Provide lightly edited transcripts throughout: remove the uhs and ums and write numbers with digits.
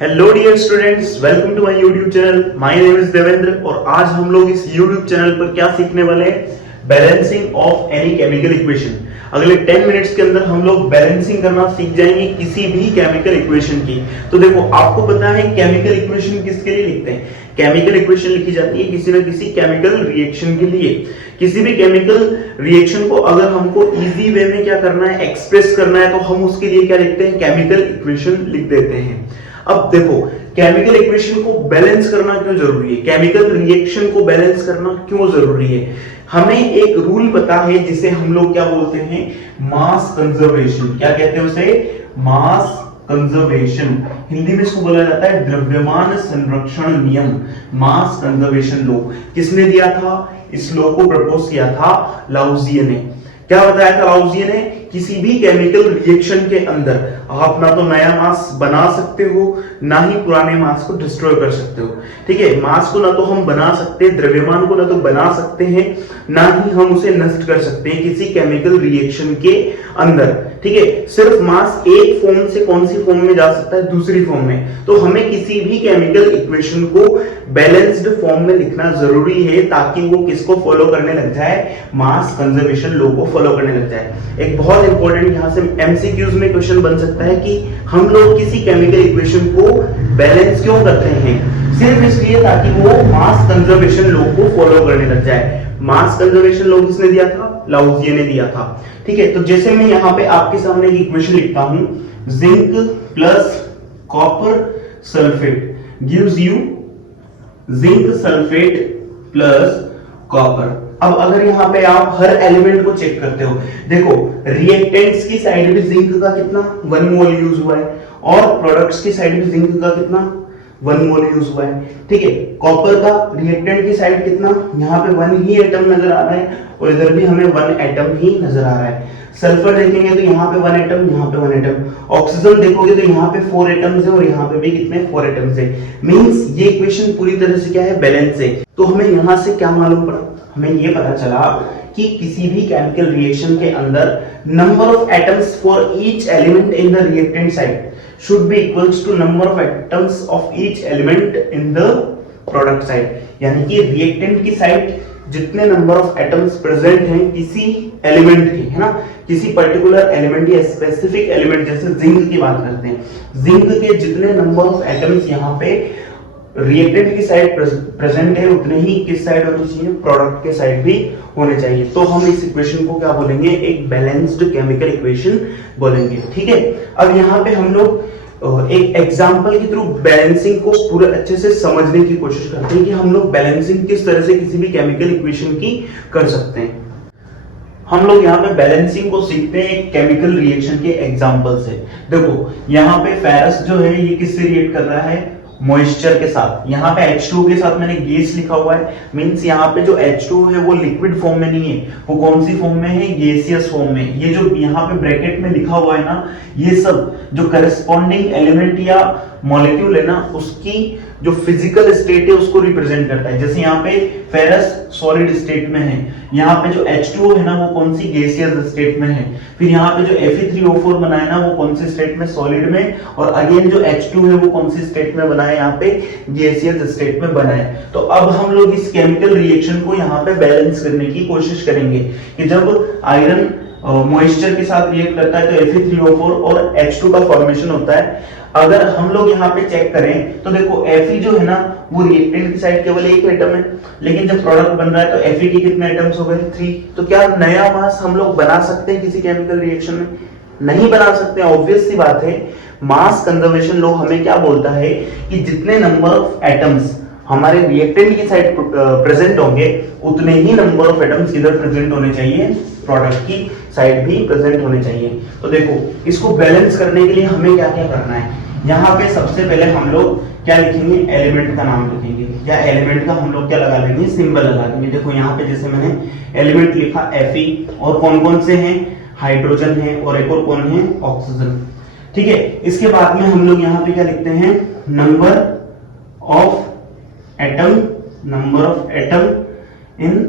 Hello dear students, welcome to my YouTube channel. My name is Devendra और आज हम लोग इस यूट्यूब चैनल पर क्या सीखने वाले हैं? Balancing of any chemical equation. अगले 10 मिनट्स के अंदर हम लोग बैलेंसिंग करना सीख जाएंगे किसी भी केमिकल इक्वेशन की। तो देखो, आपको पता है केमिकल इक्वेशन किसके लिए लिखते हैं? केमिकल इक्वेशन लिखी जाती है किसी न किसी केमिकल रिएक्शन के लिए। किसी भी केमिकल रिएक्शन को अगर हमको इजी वे में क्या करना है, एक्सप्रेस करना है, तो हम उसके लिए क्या लिखते हैं? केमिकल इक्वेशन लिख देते हैं। अब देखो, केमिकल इक्वेशन को बैलेंस करना क्यों जरूरी है? केमिकल रिएक्शन को बैलेंस करना क्यों जरूरी है? हमें एक रूल पता है जिसे हम लोग क्या बोलते हैं? Mass conservation. क्या कहते हैं उसे? Mass conservation. हिंदी में इसको बोला जाता है द्रव्यमान संरक्षण नियम, मास कंजर्वेशन लॉ। किसने दिया था? इस लॉ को प्रपोज किया था लाउजिए ने। क्या बताया था लाउजिए ने? किसी भी केमिकल रिएक्शन के अंदर आप ना तो नया मास बना सकते हो, ना ही पुराने मास को डिस्ट्रॉय कर सकते हो। ठीक है, मास को ना तो हम बना सकते, द्रव्यमान को ना तो बना सकते हैं, ना ही हम उसे नष्ट कर सकते हैं किसी केमिकल रिएक्शन के अंदर। ठीक है, सिर्फ मास एक फॉर्म से कौन सी फॉर्म में जा सकता है? दूसरी फॉर्म में। तो हमें किसी भी केमिकल इक्वेशन को बैलेंस्ड फॉर्म में लिखना जरूरी है ताकि वो किसको फॉलो करने लग जाए? मास कंजर्वेशन लॉ को फॉलो करने लग जाए। एक बहुत इंपॉर्टेंट यहां से एमसीक्यूज में क्वेश्चन बन सकता है कि हम लोग किसी केमिकल इक्वेशन को बैलेंस क्यों करते हैं? सिर्फ इसलिए ताकि वो मास कंजर्वेशन लॉ को फॉलो करने लग जाए। मास कंजर्वेशन लॉ किसने दिया था? लाउजिए ने दिया था। ठीक है, तो जैसे मैं यहां पे आपके सामने एक इक्वेशन लिखता हूं, zinc plus copper sulphate gives you zinc sulphate plus copper. अब अगर यहाँ पे आप हर एलिमेंट को चेक करते हो, देखो रिएक्टेंट्स की साइड में जिंक का कितना 1 मोल यूज हुआ है और प्रोडक्ट्स की साइड में जिंक का कितना 1 मोल यूज हुआ है। ठीक है, कॉपर का रिएक्टेंट की साइड कितना, यहाँ पे 1 ही एटम नजर आ रहा है और इधर भी हमें 1 एटम ही नजर आ रहा है। सल्फर देखेंगे तो यहाँ पे 1 एटम, यहाँ पे 1 एटम। ऑक्सीजन देखोगे तो यहाँ पे 4 एटम्स है और यहाँ पे भी कितने 4 एटम्स है। मींस ये इक्वेशन पूरी तरह से क्या है? बैलेंस है। तो हमें यहाँ से क्या मालूम पड़ा? हमें ये पता चला कि किसी भी केमिकल रिएक्शन के अंदर number of atoms for each element in the reactant side should be equals to number of atoms of each element in the product side। यानी कि रिएक्टेंट की साइड जितने नंबर ऑफ एटम्स प्रेजेंट हैं किसी element के, है ना, किसी पर्टिकुलर एलिमेंट या स्पेसिफिक एलिमेंट, जैसे जिंक की बात करते हैं, जिंक के जितने नंबर ऑफ एटम्स यहाँ पे रिएक्टेंट की साइड प्रेजेंट है उतने ही किस साइड होनी चाहिए? प्रोडक्ट के साइड भी होने चाहिए। तो हम इस इक्वेशन को क्या बोलेंगे? एक बैलेंस्ड केमिकल इक्वेशन बोलेंगे। ठीक है, अब यहाँ पे हम लोग एक एग्जांपल के थ्रू बैलेंसिंग को पूरे अच्छे से समझने की कोशिश करते हैं कि हम लोग बैलेंसिंग किस तरह से किसी भी केमिकल इक्वेशन की कर सकते हैं। हम लोग यहाँ पे बैलेंसिंग को सीखते हैं केमिकल रिएक्शन के एग्जांपल से। देखो, यहाँ पे फेरस जो है ये किससे रिएक्ट कर रहा है? मॉइस्चर के साथ। यहाँ पे H2 के साथ मैंने गैस लिखा हुआ है, मींस यहाँ पे जो H2 है वो लिक्विड फॉर्म में नहीं है, वो कौन सी फॉर्म में है? गैसियस फॉर्म में। ये जो यहाँ पे ब्रैकेट में लिखा हुआ है ना, ये सब जो करस्पॉन्डिंग एलिमेंट या मॉलिक्यूल है ना, उसकी जो फिजिकल स्टेट है उसको रिप्रेजेंट करता है। जैसे यहाँ पे फेरस सॉलिड स्टेट में है, यहाँ पे जो H2O है ना वो कौन सी? गैसियस स्टेट में है। फिर यहाँ पे जो Fe3O4 बना है ना वो कौन सी स्टेट में? सॉलिड में। और अगेन जो H2 है वो कौन सी स्टेट में बना है? यहाँ पे गैसियस स्टेट में बना है। तो अब हम लोग इस केमिकल रिएक्शन को यहाँ पे बैलेंस करने की कोशिश करेंगे कि जब आयरन मॉइस्चर के साथ रिएक्ट करता है तो Fe3O4 और H2 का फॉर्मेशन होता है। अगर हम लोग यहाँ पे चेक करें तो देखो Fe जो है ना वो रिएक्टेंट की साइड केवल एक एटम है, लेकिन जब प्रोडक्ट बन रहा है तो Fe के कितने एटम्स हो गए? 3। तो क्या नया मास हम लोग बना सकते हैं किसी केमिकल रिएक्शन में? नहीं बना सकते। ऑब्वियस सी बात है। मास कंजर्वेशन लॉ हमें क्या बोलता है कि जितने नंबर ऑफ एटम्स हमारे रिएक्टेंट की साइड प्रेजेंट होंगे उतने ही नंबर ऑफ एटम्स इधर प्रेजेंट होने चाहिए, प्रोडक्ट की साइड भी प्रेजेंट होने चाहिए। तो देखो, इसको बैलेंस करने के लिए हमें क्या क्या करना है? यहाँ पे सबसे पहले हम लोग क्या लिखेंगे? एलिमेंट का नाम लिखेंगे, या एलिमेंट का हम लोग क्या लगा देंगे? सिंबल लगा देंगे। देखो यहाँ पे जैसे मैंने एलिमेंट लिखा Fe, और कौन कौन से हैं? हाइड्रोजन है और एक और कौन है? ऑक्सीजन। ठीक है, इसके बाद में हम लोग यहाँ पे क्या लिखते हैं? Number of atom, number of atom in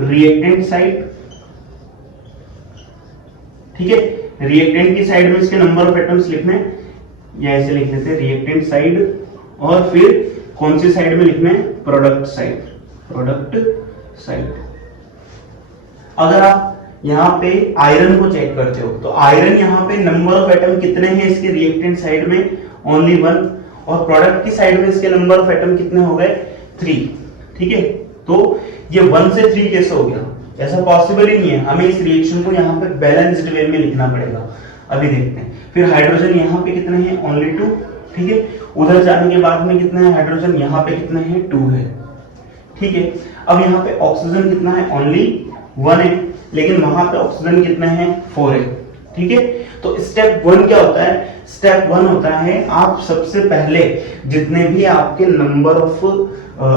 reactant side. ठीक है, रिएक्टेंट की साइड में इसके नंबर ऑफ एटम्स लिखने। या ऐसे लिख लेते हैं रिएक्टेंट साइड, और फिर कौन सी साइड में लिखना है, प्रोडक्ट साइड, प्रोडक्ट साइड। अगर आप यहाँ पे आयरन को चेक करते हो तो आयरन यहाँ पे नंबर ऑफ एटम कितने हैं इसके रिएक्टेंट साइड में, ओनली 1, और प्रोडक्ट की साइड में इसके नंबर ऑफ एटम कितने हो गए, 3, ठीक है। तो ये 1 से 3 कैसे हो गया, ऐसा पॉसिबल ही नहीं है, हमें इस रिएक्शन को यहाँ पे बैलेंस्ड वे में लिखना पड़ेगा। अभी देखते हैं। फिर हाइड्रोजन यहाँ पे कितने हैं, ओनली 2, ठीक है। उधर जाने के बाद में कितने हैं हाइड्रोजन, यहाँ पे कितने हैं, 2 है, ठीक है। अब यहाँ पे ऑक्सीजन कितना है, ओनली 1 है, लेकिन वहां पे ऑक्सीजन कितने हैं, 4 है, ठीक है। तो स्टेप 1 क्या होता है, स्टेप 1 होता है आप सबसे पहले जितने भी आपके नंबर ऑफ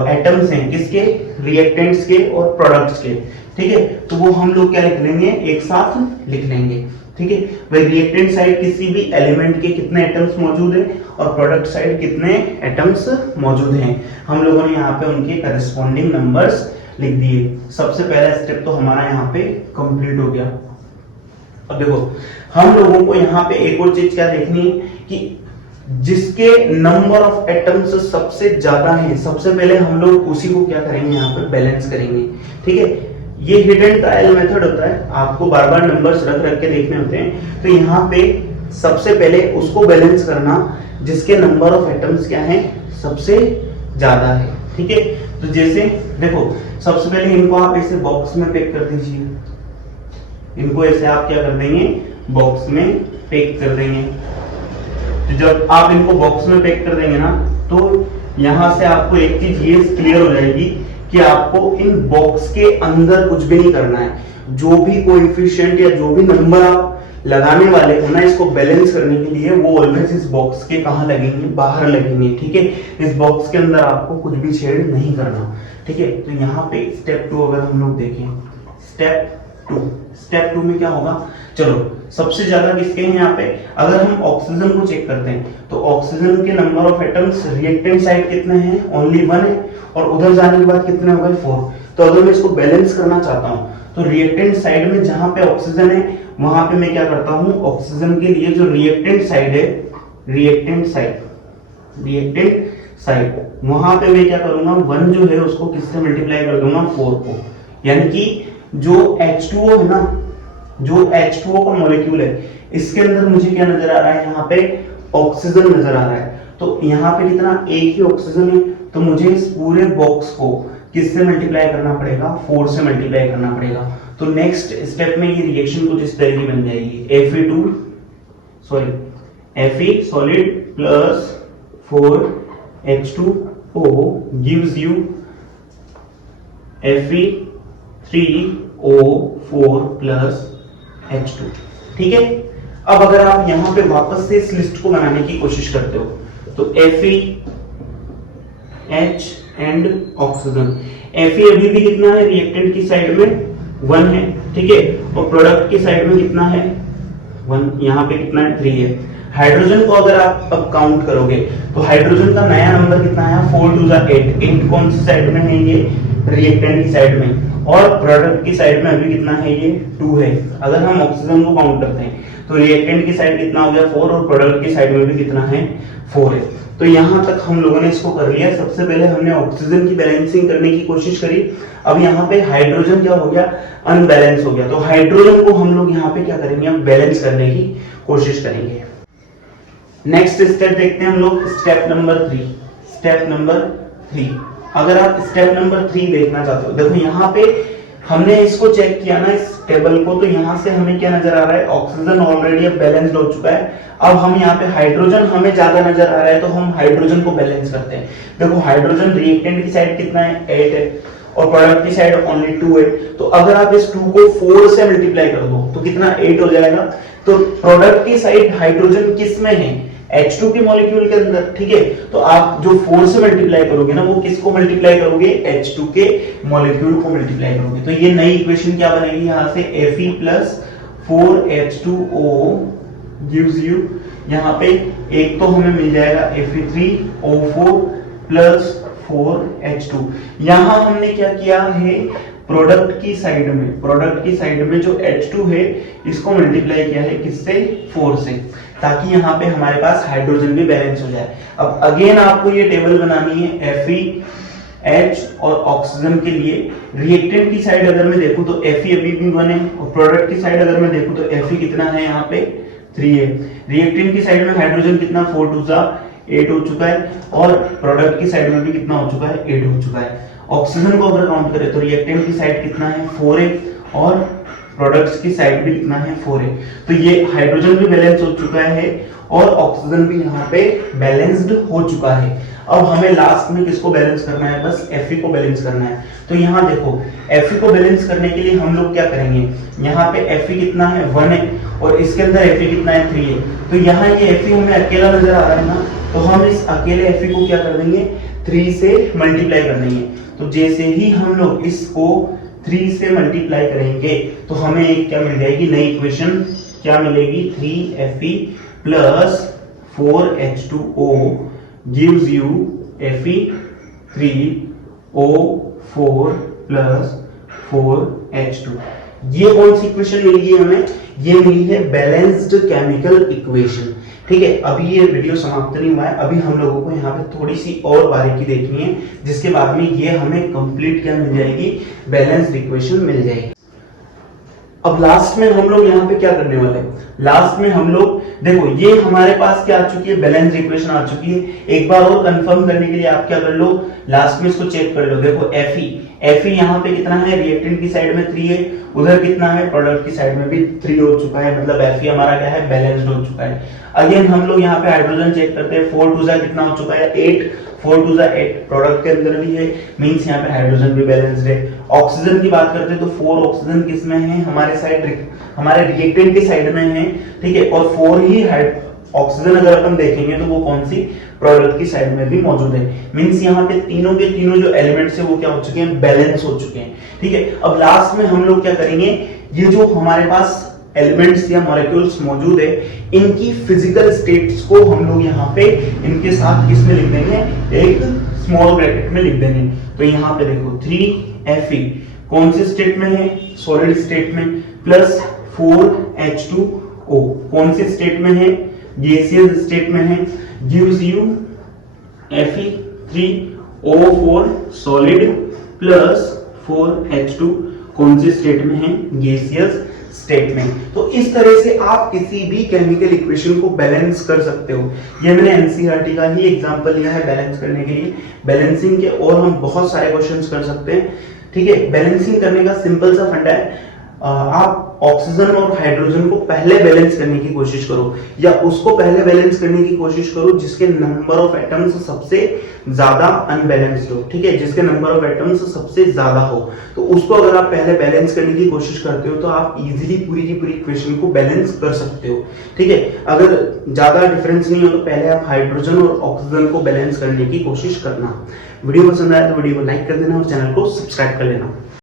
एटम्स हैं, किसके, रिएक्टेंट्स के और प्रोडक्ट्स के, ठीक है, तो वो हम लोग क्या लिख लेंगे, एक साथ लिख लेंगे, ठीक है। भाई रिएक्टेंट साइड किसी भी एलिमेंट के कितने एटम्स मौजूद हैं और प्रोडक्ट साइड कितने एटम्स मौजूद हैं, हम लोगों ने यहाँ पे उनके करस्पॉन्डिंग नंबर्स लिख दिए। सबसे पहला स्टेप तो हमारा यहाँ पे कंप्लीट हो गया। अब देखो हम लोगों को यहाँ पे एक और चीज क्या देखनी है कि जिसके नंबर ऑफ एटम्स सबसे ज्यादा है, सबसे पहले हम लोग उसी को क्या करेंगे, यहाँ पे बैलेंस करेंगे, ठीक है। ये हिडन ट्रायल मेथड होता है, आपको बार बार नंबर्स रख रख के देखने होते हैं। तो यहाँ पे सबसे पहले उसको बैलेंस करना जिसके नंबर ऑफ एटम्स क्या है, सबसे ज्यादा है, ठीक है। तो जैसे देखो सबसे पहले इनको आप ऐसे बॉक्स में पैक कर दीजिए, इनको ऐसे आप क्या कर देंगे, बॉक्स में पैक कर देंगे। तो जब आप इनको बॉक्स में पैक कर देंगे ना, तो यहां से आपको एक चीज ये क्लियर हो जाएगी कि आपको इन बॉक्स के अंदर कुछ भी नहीं करना है। जो भी कोएफिशिएंट या जो भी नंबर आप लगाने वाले हो ना इसको बैलेंस करने के लिए, वो ऑलवेज इस बॉक्स के कहां लगेंगे, बाहर लगेंगे, ठीक है। इस बॉक्स के अंदर आपको कुछ भी छेड़ नहीं करना, ठीक है। तो यहाँ पे स्टेप 2 अगर हम लोग देखें, स्टेप 2 में क्या होगा, चलो सबसे ज्यादा किसके हैं यहाँ पे, अगर हम ऑक्सीजन को चेक करते हैं तो ऑक्सीजन के number of atoms reactant side कितने हैं, ओनली 1 है, और उधर जाने के बाद कितने हो गए, 4। तो अगर मैं इसको बैलेंस करना चाहता हूं तो रिएक्टेंट साइड में जहां पे ऑक्सीजन है वहां पे मैं क्या करता हूं, ऑक्सीजन के लिए जो रिएक्टेंट साइड है, रिएक्टेंट साइड वहां पे मैं क्या करूंगा, 1 जो है उसको किससे मल्टीप्लाई कर दूंगा, 4 को। यानी कि जो H2O है ना, जो H2O का मॉलिक्यूल है, इसके अंदर मुझे क्या नजर आ रहा है, यहाँ पे ऑक्सीजन नजर आ रहा है। तो यहाँ पे कितना, एक ही ऑक्सीजन है, तो मुझे इस पूरे बॉक्स को किससे मल्टीप्लाई करना पड़ेगा, 4 से मल्टीप्लाई करना पड़ेगा। तो नेक्स्ट स्टेप में ये रिएक्शन कुछ इस तरह की बन जाएगी, Fe solid plus 4H2O gives you Fe3O4 plus H2, ठीक है। अब अगर आप यहां पे वापस से इस लिस्ट को बनाने की कोशिश करते हो तो Fe, H and oxygen, Fe अभी भी कितना है, रिएक्टेंट की साइड में 1 है, ठीक है, और प्रोडक्ट की साइड में कितना है, 1, यहाँ पे कितना है, 3 है। हाइड्रोजन को अगर आप अब काउंट करोगे तो हाइड्रोजन का नया नंबर कितना है, 4 2 8। 8 कौन सी साइड में है, ये रिएक्टेंट की साइड में, और प्रोडक्ट की साइड में अभी कितना है, ये 2 है। अगर हम ऑक्सीजन को काउंट करते हैं तो रिएक्टेंट की साइड कितना हो गया, 4, और प्रोडक्ट की साइड में भी कितना है, 4 है। तो यहां तक हम लोगों ने इसको कर लिया। सबसे पहले हमने ऑक्सीजन की बैलेंसिंग करने की कोशिश करी। अब यहाँ पे हाइड्रोजन क्या हो गया, अनबैलेंस हो गया। तो हाइड्रोजन को हम लोग यहाँ पे क्या करेंगे, अब बैलेंस करने की कोशिश करेंगे। नेक्स्ट स्टेप देखते हैं हम लोग, स्टेप नंबर 3। अगर आप स्टेप नंबर 3 देखना चाहते हो, देखो यहाँ पे हमने इसको चेक किया ना इस टेबल को, तो यहाँ से हमें क्या नजर आ रहा है, ऑक्सीजन ऑलरेडी अब बैलेंस्ड हो चुका है। अब हम यहाँ पे हाइड्रोजन हमें ज्यादा नजर आ रहा है, तो हम हाइड्रोजन को बैलेंस करते हैं। देखो हाइड्रोजन रिएक्टेंट की साइड कितना है, 8 है, और प्रोडक्ट की साइड ओनली 2 है। तो अगर आप इस 2 को 4 से मल्टीप्लाई कर दो तो कितना, 8 हो जाएगा। तो प्रोडक्ट की साइड हाइड्रोजन किस में है, H2 के मॉलिक्यूल के अंदर, ठीक है। तो आप जो 4 से मल्टीप्लाई करोगे ना, वो किसको मल्टीप्लाई करोगे, H2 के मॉलिक्यूल को मल्टीप्लाई करोगे। तो ये नई इक्वेशन क्या बनेगी, यहाँ से Fe plus 4H2O gives you, यहाँ पे एक तो हमें मिल जाएगा Fe3O4 plus 4H2। यहाँ हमने क्या किया है, प्रोडक्ट की साइड में जो H2 है इसको मल्टीप्लाई किया है किससे, 4 से। ताकि यहाँ पे हमारे पास हाइड्रोजन भी बैलेंस हो जाए। अब अगेन आपको ये टेबल बनानी है Fe और ऑक्सीजन के लिए। रिएक्टेंट की साइड अगर मैं देखूं तो Fe अभी भी 1 है और प्रोडक्ट की साइड अगर मैं देखूं तो Fe कितना है यहाँ पे 3 है। रिएक्टेंट की साइड में हाइड्रोजन कितना 4 2 8 हो चुका है और प्रोडक्ट की साइड में भी कितना हो चुका है 8 हो चुका है। ऑक्सीजन को अगर काउंट करें तो रिएक्टेंट की साइड कितना है 4 है और प्रोडक्ट्स की साइड भी कितना है 4 है। तो ये हाइड्रोजन भी बैलेंस हो चुका है और ऑक्सीजन भी यहाँ पे बैलेंस्ड हो चुका है। अब हमें लास्ट में किसको बैलेंस करना है, बस Fe को बैलेंस करना है। तो यहाँ देखो Fe को बैलेंस करने के लिए हम लोग क्या करेंगे, यहाँ पे Fe कितना है 1 है और इसके अंदर Fe कितना है 3 है। तो यहाँ ये Fe हमें अकेला नजर आ रहा है ना, तो हम इस अकेले Fe को क्या कर देंगे 3 से मल्टीप्लाई कर देंगे। तो जैसे ही हम लोग इसको 3 से मल्टीप्लाई करेंगे तो हमें एक क्या मिल जाएगी, नई इक्वेशन क्या मिलेगी, 3Fe plus 4H2O gives you Fe3O4 plus 4H2। ये कौन सी इक्वेशन मिली है हमें, ये मिली है बैलेंस्ड केमिकल इक्वेशन। ठीक है, अभी ये वीडियो समाप्त नहीं हुआ है, अभी हम लोगों को यहाँ पे थोड़ी सी और बारीकी देखनी है, जिसके बाद में ये हमें कंप्लीट क्या मिल जाएगी, बैलेंस्ड इक्वेशन मिल जाएगी। अब लास्ट में हम लोग यहाँ पे क्या करने वाले हैं, लास्ट में हम लोग देखो ये हमारे पास क्या आ चुकी है, बैलेंस इक्वेशन आ चुकी है। एक बार और कंफर्म करने के लिए आप क्या कर लो, लास्ट में इसको चेक कर लो। देखो Fe यहाँ पे कितना है, रिएक्टेंट की साइड में 3 है, उधर कितना है, प्रोडक्ट की साइड में भी 3 हो चुका है, मतलब Fe हमारा क्या है, बैलेंस्ड हो चुका है। अगेन हम लोग यहाँ पे हाइड्रोजन चेक करते हैं, 4 2 कितना हो चुका है 8, 4 2 8 प्रोडक्ट के अंदर भी है, मींस यहाँ पे हाइड्रोजन भी बैलेंस्ड है। ऑक्सीजन की बात करते हैं तो 4 ऑक्सीजन किस में है, हमारे साइड हमारे रिएक्टेंट की साइड में है, ठीक है, और 4 ही ऑक्सीजन अगर अपन देखेंगे तो वो कौन सी, प्रोडक्ट की साइड में भी मौजूद है। मींस यहाँ पे तीनों के तीनों जो एलिमेंट्स है वो क्या हो चुके हैं, बैलेंस हो चुके हैं। ठीक है, अब लास्ट में हम लोग क्या करेंगे, ये जो हमारे पास एलिमेंट्स या मॉलिक्यूल्स मौजूद है इनकी फिजिकल स्टेट्स को हम लोग यहाँ पे इनके साथ किसमें लिख देंगे, एक स्मॉल ब्रैकेट में लिख देंगे। तो यहाँ पे देखो 3Fe कौन से स्टेट में है, सॉलिड स्टेट में, प्लस 4H2O कौन से स्टेट में है, गैसियस स्टेट में है, gives you Fe3O4 solid plus 4H2 कौन से स्टेट में है, गैसियस स्टेट में। तो इस तरह से आप किसी भी केमिकल इक्वेशन को बैलेंस कर सकते हो। ये मैंने एनसीईआरटी का ही एग्जांपल लिया है बैलेंस करने के लिए। बैलेंसिंग के और हम बहुत सारे क्वेश्चंस कर सकते हैं। ठीक है, बैलेंसिंग करने का सिंपल सा फंडा है, आप ऑक्सीजन और हाइड्रोजन को पहले बैलेंस करने की कोशिश करो या उसको पहले बैलेंस करने की कोशिश करो जिसके नंबर ऑफ एटम्स सबसे ज्यादा अनबैलेंस्ड हो। ठीक है, जिसके नंबर ऑफ एटम्स सबसे ज्यादा हो, तो उसको अगर आप पहले बैलेंस करने की कोशिश करते हो तो आप इजीली पूरी की पूरी इक्वेशन को बैलेंस कर सकते हो। ठीक है, अगर ज्यादा डिफरेंस नहीं हो तो पहले आप हाइड्रोजन और ऑक्सीजन को बैलेंस करने की कोशिश करना। वीडियो पसंद आया तो वीडियो को लाइक कर देना और चैनल को सब्सक्राइब कर लेना।